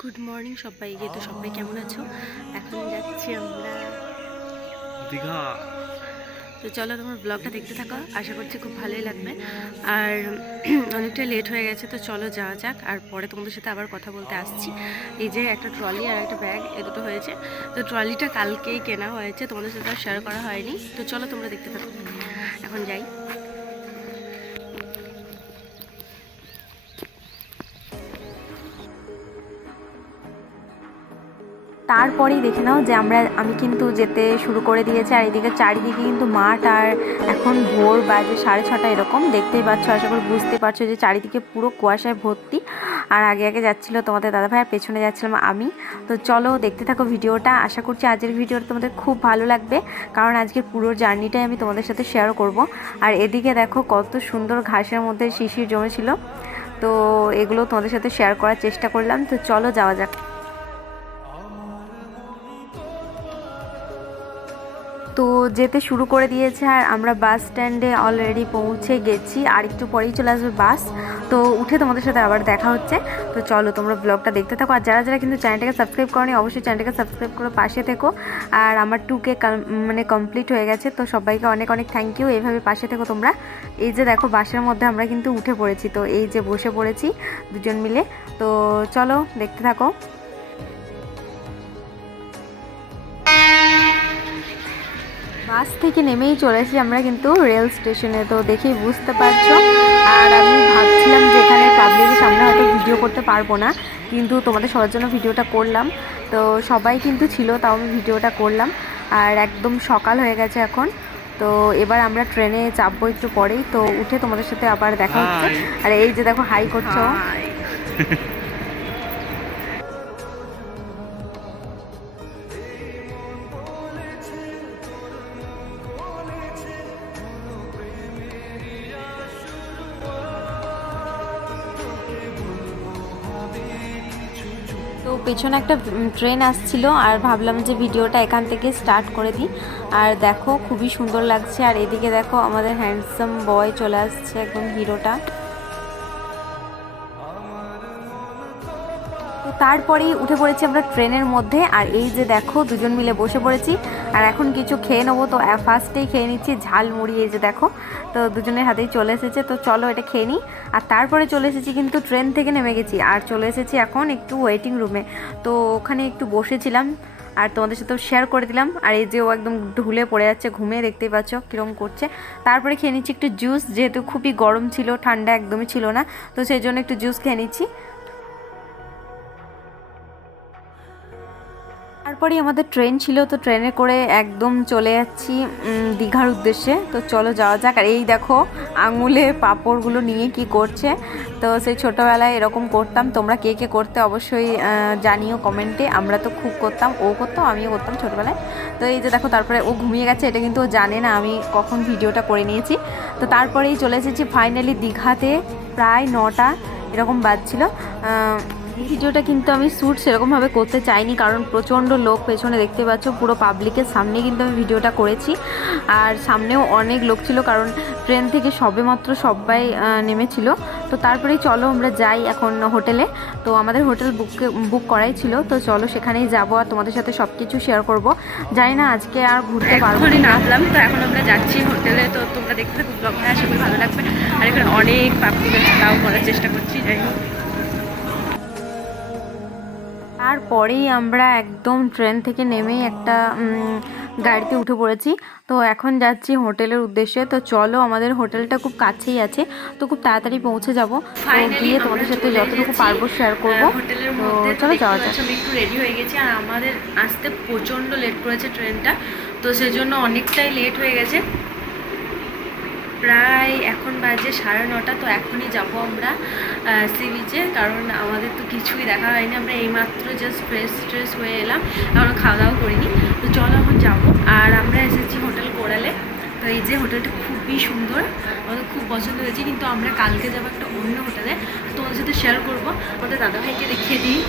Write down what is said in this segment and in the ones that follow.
Good morning সবাইকে তো সবাই কেমন আছো? এখন যাচ্ছি আমরা দীঘা। তো চলো তোমার ব্লগটা দেখতে থাকো। আশা করছি খুব ভালোই লাগবে। আর অনেকটা লেট হয়ে গেছে তো চলো যাওয়া যাক। আর পরে তোমাদের সাথে আবার কথা বলতে আসছি। এই যে একটা ট্রলি আর একটা ব্যাগ এ দুটো হয়েছে। তো ট্রলিটা কালকেই কেনা হয়েছে তোমাদের সাথে আর শেয়ার করা হয়নি। তো চলো তোমরা দেখতে থাকো। এখন যাই। তারপরেই দেখে নাও যে আমরা, আমি কিন্তু যেতে শুরু করে দিয়েছি। আর এদিকে চারিদিকে কিন্তু মাঠ আর এখন ভোর বাজে সাড়ে ছটা এরকম। দেখতেই পাচ্ছ, আশা করি বুঝতে পারছ যে চারিদিকে পুরো কুয়াশায় ভর্তি। আর আগে আগে যাচ্ছিল তোমাদের দাদাভাই, আর পেছনে যাচ্ছিলাম আমি। তো চলো দেখতে থাকো ভিডিওটা। আশা করছি আজকের ভিডিওটা তোমাদের খুব ভালো লাগবে। কারণ আজকের পুরো জার্নিটাই আমি তোমাদের সাথে শেয়ার করব। আর এদিকে দেখো কত সুন্দর ঘাসের মধ্যে শিশির জমেছিল। তো এগুলো তোমাদের সাথে শেয়ার করার চেষ্টা করলাম। তো চলো যাওয়া যাক। তো যেতে শুরু করে দিয়েছে আর আমরা বাস স্ট্যান্ডে অলরেডি পৌঁছে গেছি। আর একটু পরেই চলে আসবে বাস। তো উঠে তোমাদের সাথে আবার দেখা হচ্ছে। তো চলো তোমরা ব্লগটা দেখতে থাকো। আর যারা যারা কিন্তু চ্যানেলটাকে সাবস্ক্রাইব করনি, অবশ্যই চ্যানেলটাকে সাবস্ক্রাইব করে পাশে থেকো। আর আমার টুকে মানে কমপ্লিট হয়ে গেছে। তো সবাইকে অনেক অনেক থ্যাংক ইউ এইভাবে পাশে থেকো তোমরা। এই যে দেখো, বাসের মধ্যে আমরা কিন্তু উঠে পড়েছি। তো এই যে বসে পড়েছি দুজন মিলে। তো চলো দেখতে থাকো। বাস থেকে নেমেই চলে এসেছি আমরা কিন্তু রেল স্টেশনে। তো দেখেই বুঝতে পারছ। আর আমি ভাবছিলাম যে এখানে পাবলিকের সামনে হয়তো ভিডিও করতে পারব না কিন্তু তোমাদের সবার জন্য ভিডিওটা করলাম। তো সবাই কিন্তু ছিল তাও আমি ভিডিওটা করলাম। আর একদম সকাল হয়ে গেছে এখন। তো এবার আমরা ট্রেনে চাপবো একটু পরেই। তো উঠে তোমাদের সাথে আবার দেখা হচ্ছে। আর এই যে দেখো হাই করছ। পেছনে একটা ট্রেন আসছিল আর ভাবলাম যে ভিডিওটা এখান থেকে স্টার্ট করে দিই। আর দেখো, খুবই সুন্দর লাগছে। আর এদিকে দেখো, আমাদের হ্যান্ডসাম বয় চলে আসছে, একদম হিরোটা তো তারপরেই উঠে পড়েছি আমরা ট্রেনের মধ্যে। আর এই যে দেখো, দুজন মিলে বসে পড়েছি। আর এখন কিছু খেয়ে নেব। তো ফার্স্টেই খেয়ে নিচ্ছি ঝাল মুড়ি, এই যে দেখো। তো, দুজনের হাতেই চলে এসেছে। তো, চলো এটা খেয়ে নিই। আর তারপরে চলে এসেছি কিন্তু ট্রেন থেকে নেমে গেছি। আর চলে এসেছি এখন একটু ওয়েটিং রুমে তো, ওখানে একটু বসেছিলাম। আর তোমাদের সাথেও শেয়ার করে দিলাম। আর এই যে ও একদম ঢুলে পড়ে যাচ্ছে ঘুমিয়ে দেখতেই পাচ্ছ কীরকম করছে। তারপরে খেয়ে নিচ্ছি একটু জুস যেহেতু খুবই গরম ছিল, ঠান্ডা একদমই ছিল না। তো, সেই জন্য একটু জুস খেয়ে নিচ্ছি। তারপরেই আমাদের ট্রেন ছিল, তো ট্রেনে করে একদম চলে যাচ্ছি দীঘার উদ্দেশ্যে। তো চলো যাওয়া যাক। আর এই দেখো, আঙুলে পাঁপড়গুলো নিয়ে কি করছে। তো সেই ছোটোবেলায় এরকম করতাম। তোমরা কে কে করতে অবশ্যই জানিও কমেন্টে। আমরা তো খুব করতাম, ও করতো, আমিও করতাম ছোটোবেলায়। তো এই যে দেখো, তারপরে ও ঘুমিয়ে গেছে, এটা কিন্তু ও জানে না, আমি কখন ভিডিওটা করে নিয়েছি। তো তারপরেই চলে এসেছি ফাইনালি দীঘাতে, প্রায় নটা, এরকম বাজছিল। ভিডিওটা কিন্তু আমি শ্যুট সেরকমভাবে করতে চাইনি, কারণ প্রচণ্ড লোক পেছনে দেখতে পাচ্ছ, পুরো পাবলিকের সামনে কিন্তু আমি ভিডিওটা করেছি। আর সামনেও অনেক লোক ছিল, কারণ ট্রেন থেকে সবেমাত্র সবাই নেমেছিল। তো তারপরেই চলো আমরা যাই এখন হোটেলে। তো আমাদের হোটেল বুক বুক করাই ছিল, তো চলো সেখানেই যাব আর তোমাদের সাথে সব কিছু শেয়ার করব। জানি না আজকে আর ঘুরতে পারব নামলাম, তো এখন আমরা যাচ্ছি হোটেলে, তো তোমরা দেখতে ব্লগটা। আশা করি ভালো লাগবে। আর এখানে অনেক পাবলিক তাও করার চেষ্টা করছি, যাই হোক। তারপরেই আমরা একদম ট্রেন থেকে নেমেই একটা গাড়িতে উঠে পড়েছি। তো এখন যাচ্ছি হোটেলের উদ্দেশ্যে। তো চলো আমাদের হোটেলটা খুব কাছেই আছে। তো খুব তাড়াতাড়ি পৌঁছে যাব। গিয়ে তোমাদের সাথে যতটুকু পারব শেয়ার করব। তো চলো যাওয়া যাক। আমি একটু রেডি হয়ে গেছি আর আমাদের আসতে প্রচণ্ড লেট করেছে ট্রেনটা। তো সেজন্য অনেকটাই লেট হয়ে গেছে। প্রায় এখন বাজে সাড়ে নটা, তো এখনই যাব আমরা সি বিচে কারণ আমাদের তো কিছুই দেখা হয়নি। আমরা এইমাত্র জাস্ট ফ্রেশ ট্রেশ হয়ে এলাম। এখন খাওয়া দাওয়া করিনি। তো চলো এখন যাব। আর আমরা এসেছি হোটেল কোরালে। তো এই যে হোটেলটা খুবই সুন্দর। আমাদের খুব পছন্দ হয়েছে। কিন্তু আমরা কালকে যাব একটা অন্য হোটেলে। তোমাদের সাথে শেয়ার করব। আমাদের দাদাভাইকে দেখিয়ে দিই।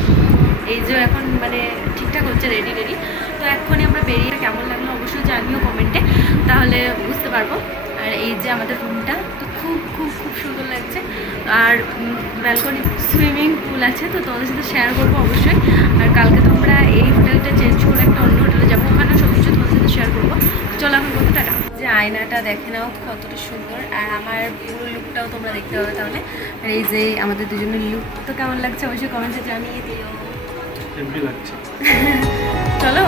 এই যে এখন মানে ঠিকঠাক হচ্ছে রেডি রেডি তো এখনই আমরা বেরিয়ে কেমন লাগল অবশ্যই জানিও কমেন্টে তাহলে বুঝতে পারব। আর এই যে আমাদের রুমটা তো খুব খুব খুব সুন্দর লাগছে। আর ব্যালকনি সুইমিং পুল আছে তো তোমাদের সাথে শেয়ার করব অবশ্যই। আর কালকে তোমরা এই হোটেলটা চেঞ্জ করে একটা অন্য হোটেলে যাব। ওখানেও সব কিছু তোমাদের সাথে শেয়ার করব। চলো এখন বলতে টাটা যে আয়নাটা দেখে নাও কতটা সুন্দর। আর আমার পুরো লুকটাও তোমরা দেখতে পাবে তাহলে। আর এই যে আমাদের দুজনের লুক তো কেমন লাগছে অবশ্যই কমেন্টে জানিয়ে দিও। লাগছে। চলো।